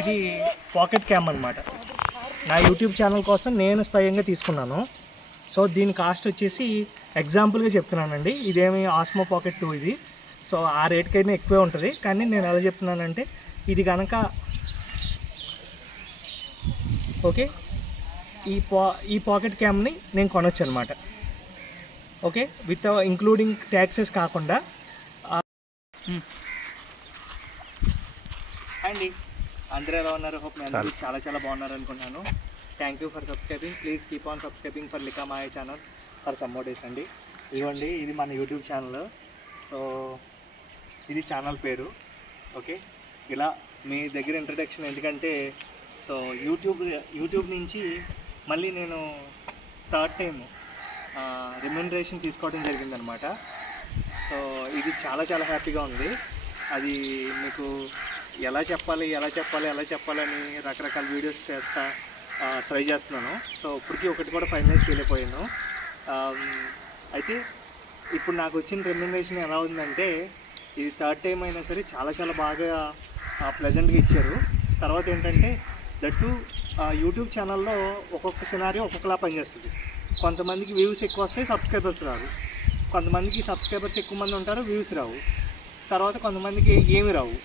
ఇది pocket cam అనమాట నా యూట్యూబ్ ఛానల్ కోసం నేను స్వయంగా తీసుకున్నాను. సో దీని కాస్ట్ వచ్చేసి ఎగ్జాంపుల్గా చెప్తున్నానండి. ఇదేమి ఆస్మో పాకెట్ టూ ఇది. సో ఆ రేట్కైనా ఎక్కువే ఉంటుంది. కానీ నేను ఎలా చెప్తున్నానంటే ఇది కనుక ఓకే? ఈ పా ఈ పాకెట్ క్యామ్ని నేను కొనొచ్చు అనమాట ఓకే? విత్ ఇంక్లూడింగ్ ట్యాక్సెస్ కాకుండా. అండి. అందరూ ఎలా ఉన్నారు? హోప్ అందరూ చాలా. చాలా బాగున్నారు అనుకున్నాను thank you for subscribing please keep on subscribing for Likha Maya channel for some more days అండి. ఇదిగోండి ఇది మన యూట్యూబ్ ఛానల్ సో ఇది ఛానల్ పేరు. ఓకే ఇలా మీ దగ్గర ఇంట్రడక్షన్ ఎందుకంటే సో యూట్యూబ్ యూట్యూబ్ నుంచి మళ్ళీ నేను థర్డ్ టైం రిమ్యూనరేషన్ తీసుకోవడం జరిగిందనమాట. సో ఇది చాలా చాలా హ్యాపీగా ఉంది. అది మీకు ఎలా చెప్పాలి ఎలా చెప్పాలి ఎలా చెప్పాలని రకరకాల వీడియోస్ చేస్తా ట్రై చేస్తున్నాను. సో ఇప్పటికీ ఒకటి కూడా ఫైనలైజ్ చేయలేకపోయాను. Um, అయితే ఇప్పుడు నాకు వచ్చిన రెమ్యునరేషన్ ఎలా ఉందంటే ఇది థర్డ్ టైం అయినా సరే చాలా చాలా బాగా ప్లెజెంట్గా ఇచ్చారు. తర్వాత ఏంటంటే దట్టు యూట్యూబ్ ఛానల్లో ఒక్కొక్క సినారీ ఒక్కొక్కలా పనిచేస్తుంది. కొంతమందికి వ్యూస్ ఎక్కువ వస్తాయి సబ్స్క్రైబర్స్ రావు కొంతమందికి సబ్స్క్రైబర్స్ ఎక్కువ మంది ఉంటారు వ్యూస్ రావు. తర్వాత కొంతమందికి ఏమి రావు.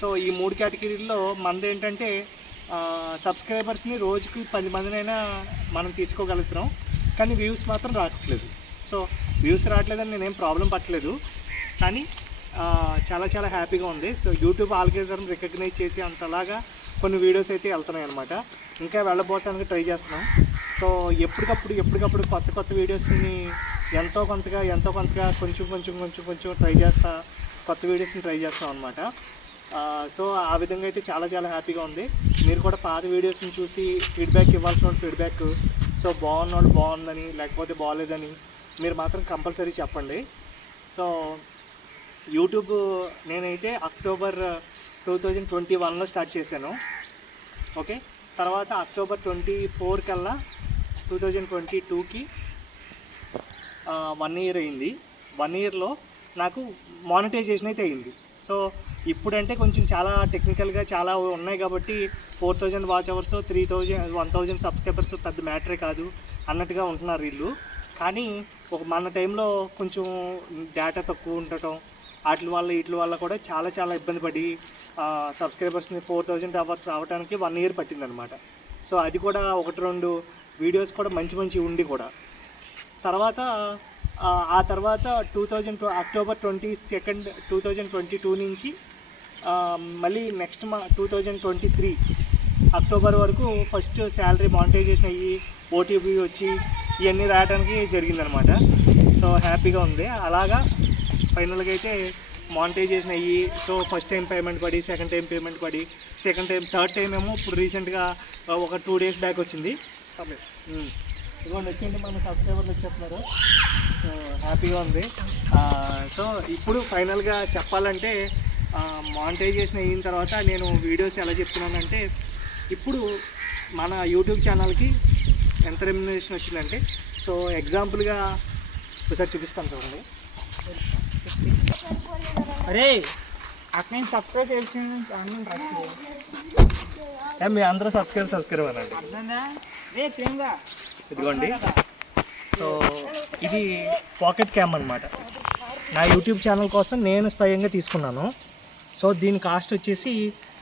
సో ఈ మూడు కేటగిరీల్లో మనది ఏంటంటే సబ్స్క్రైబర్స్ని రోజుకి పది మందినైనా మనం తీసుకోగలుగుతున్నాం. కానీ వ్యూస్ మాత్రం రావట్లేదు. సో వ్యూస్ రావట్లేదని నేనేం ప్రాబ్లం పట్టలేదు. కానీ చాలా చాలా హ్యాపీగా ఉంది. సో యూట్యూబ్ ఆల్గరిథం రికగ్నైజ్ చేసి అంతలాగా కొన్ని వీడియోస్ అయితే వెళ్తున్నాయి అనమాట ఇంకా వెళ్ళబోటానికి ట్రై చేస్తున్నాం. సో ఎప్పటికప్పుడు ఎప్పటికప్పుడు కొత్త కొత్త వీడియోస్ని ఎంతో కొంతగా ఎంతో కొంతగా కొంచెం కొంచెం కొంచెం కొంచెం ట్రై చేస్తా కొత్త వీడియోస్ని ట్రై చేస్తాం అనమాట సో ఆ విధంగా అయితే చాలా చాలా హ్యాపీగా ఉంది. మీరు కూడా పాత వీడియోస్ని చూసి ఫీడ్బ్యాక్ ఇవ్వాల్సిన ఫీడ్బ్యాక్ సో బాగున్నాడు బాగుందని లేకపోతే బాగాలేదని మీరు మాత్రం కంపల్సరీ చెప్పండి. సో యూట్యూబ్ నేనైతే అక్టోబర్ టూ థౌజండ్ ట్వంటీ వన్లో స్టార్ట్ చేశాను. ఓకే? తర్వాత అక్టోబర్ ట్వంటీ ఫోర్ కల్లా టూ థౌజండ్ ట్వంటీ టూకి వన్ ఇయర్ అయింది. వన్ ఇయర్లో నాకు మానిటైజేషన్ అయితే అయింది. సో ఇప్పుడంటే కొంచెం చాలా టెక్నికల్గా చాలా ఉన్నాయి కాబట్టి four thousand watch hours three thousand one thousand subscribers పెద్ద మ్యాటరే కాదు. అన్నట్టుగా ఉంటున్నారు వీళ్ళు. కానీ ఒక మన టైంలో కొంచెం డేటా తక్కువ ఉండటం వాటి వల్ల వీటి వల్ల కూడా చాలా చాలా ఇబ్బంది పడి సబ్స్క్రైబర్స్ని ఫోర్ థౌజండ్ అవర్స్ రావడానికి వన్ ఇయర్ పట్టిందనమాట సో అది కూడా ఒకటి రెండు వీడియోస్ కూడా మంచి మంచి ఉండి కూడా. తర్వాత ఆ, తర్వాత two thousand October twenty second two thousand twenty two నుంచి మళ్ళీ నెక్స్ట్ మా two thousand twenty three October వరకు ఫస్ట్ శాలరీ మానిటైజేషన్ అయ్యి ఓటీపీ వచ్చి ఇవన్నీ రావడానికి జరిగిందనమాట. సో హ్యాపీగా ఉంది. అలాగా ఫైనల్గా అయితే మానిటైజేషన్ అయ్యి సో ఫస్ట్ టైం పేమెంట్ పడి సెకండ్ టైం పేమెంట్ పడి సెకండ్ టైం థర్డ్ టైం ఏమో ఇప్పుడు రీసెంట్గా ఒక టూ డేస్ బ్యాక్ వచ్చింది. ఇదిగోండి వచ్చేయండి మన సబ్స్క్రైబర్లు వచ్చేస్తున్నారు. హ్యాపీగా ఉంది. సో ఇప్పుడు ఫైనల్గా చెప్పాలంటే మానిటైజేషన్ అయిన తర్వాత నేను వీడియోస్ ఎలా చెప్తున్నానంటే ఇప్పుడు మన యూట్యూబ్ ఛానల్కి ఎంత రెమ్యునేషన్ వచ్చిందంటే సో ఎగ్జాంపుల్గా ఒకసారి చూపిస్తాను చూడండి. అరే! అక్కడ నేను సబ్స్క్రైబ్ చేసిన ఏ, మీ అందరూ సబ్స్క్రైబ్ సబ్స్క్రైబ్ అనండి. ఇదిగోండి. సో ఇది పాకెట్ క్యామ్ అనమాట నా యూట్యూబ్ ఛానల్ కోసం నేను స్వయంగా తీసుకున్నాను. సో దీని కాస్ట్ వచ్చేసి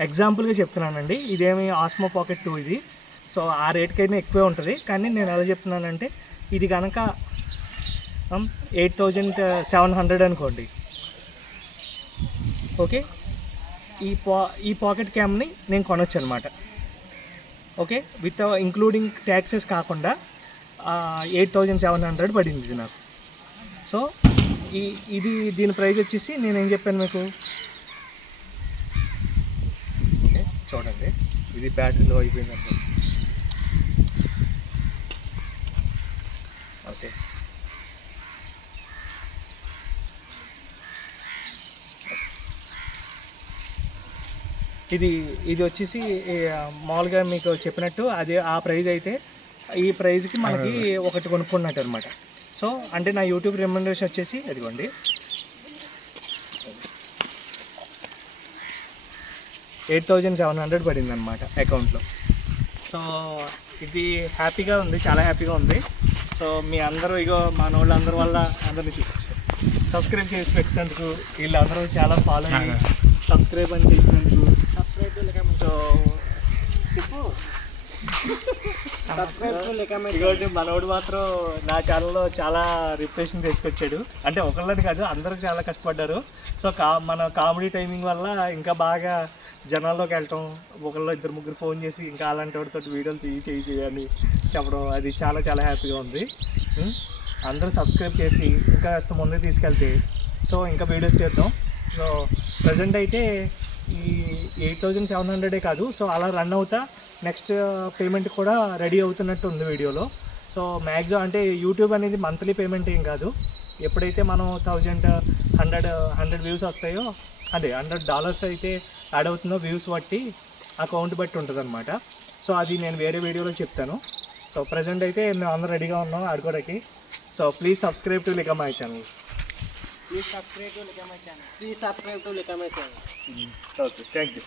ఎగ్జాంపుల్గా చెప్తున్నానండి. ఇదేమి ఆస్మో పాకెట్ టూ ఇది. సో ఆ రేట్కైనా ఎక్కువే ఉంటుంది. కానీ నేను ఎలా చెప్తున్నానంటే ఇది కనుక ఎయిట్ థౌజండ్ సెవెన్ హండ్రెడ్ అనుకోండి. ఓకే? ఈ పా ఈ పాకెట్ క్యామ్ని నేను కొనొచ్చు అనమాట ఓకే? విత్ ఇంక్లూడింగ్ ట్యాక్సెస్ కాకుండా ఎయిట్ థౌజండ్ సెవెన్ హండ్రెడ్ పడింది ఇది నాకు. సో ఈ ఇది దీని ప్రైస్ వచ్చేసి నేను ఏం చెప్పాను మీకు? ఓకే చూడండి. ఇది బ్యాటరీలో అయిపోయింది ఓకే. ఇది ఇది వచ్చేసి మామూలుగా మీకు చెప్పినట్టు అది ఆ ప్రైస్ అయితే ఈ ప్రైస్కి మనకి ఒకటి కొనుక్కున్నట్టు అనమాట సో అంటే నా యూట్యూబ్ రెమ్యూనరేషన్ వచ్చేసి అదిగోండి ఎయిట్ థౌజండ్ సెవెన్ హండ్రెడ్ పడింది అనమాట అకౌంట్లో. సో ఇది హ్యాపీగా ఉంది చాలా హ్యాపీగా ఉంది. సో మీ అందరూ ఇగో మన వాళ్ళందరి వల్ల అందరినీ చూపించారు. సబ్స్క్రైబ్ చేసి పెట్టినందుకు వీళ్ళందరూ చాలా ఫాలో అయ్యి సబ్స్క్రైబ్ అని చెప్పినందుకు సో చెప్పు. ఇదిగోండి మనోడు మాత్రం నా ఛానల్లో చాలా రిప్రెషన్ తీసుకొచ్చాడు అంటే ఒకళ్ళని కాదు అందరూ చాలా కష్టపడ్డారు. సో కా మన కామెడీ టైమింగ్ వల్ల ఇంకా బాగా జనాల్లోకి వెళ్ళటం ఒకళ్ళు ఇద్దరు ముగ్గురు ఫోన్ చేసి ఇంకా అలాంటి వాడితో వీడియోలు తీయి చేయి చేయి అని చెప్పడం అది చాలా చాలా హ్యాపీగా ఉంది? అందరూ సబ్స్క్రైబ్ చేసి ఇంకా కాస్త ముందుకు తీసుకెళ్తే సో ఇంకా వీడియోస్ చేద్దాం సో ప్రజెంట్ అయితే ఈ ఎయిట్ థౌజండ్ సెవెన్ హండ్రెడే కాదు. సో అలా రన్ అవుతా నెక్స్ట్ పేమెంట్ కూడా రెడీ అవుతున్నట్టు ఉంది వీడియోలో. సో మ్యాక్సిమం అంటే యూట్యూబ్ అనేది మంత్లీ పేమెంట్ ఏం కాదు. ఎప్పుడైతే మనం థౌజండ్ హండ్రెడ్ హండ్రెడ్ వ్యూస్ వస్తాయో అదే హండ్రెడ్ డాలర్స్ అయితే యాడ్ అవుతుందో వ్యూస్ బట్టి అకౌంట్ బట్టి ఉంటుంది అనమాట సో అది నేను వేరే వీడియోలో చెప్తాను. సో ప్రజెంట్ అయితే మేము అందరం రెడీగా ఉన్నాం ఆడుకోవడానికి. So please subscribe to Likha my channel please subscribe to Likha my channel please subscribe to Likha my channel okay thank you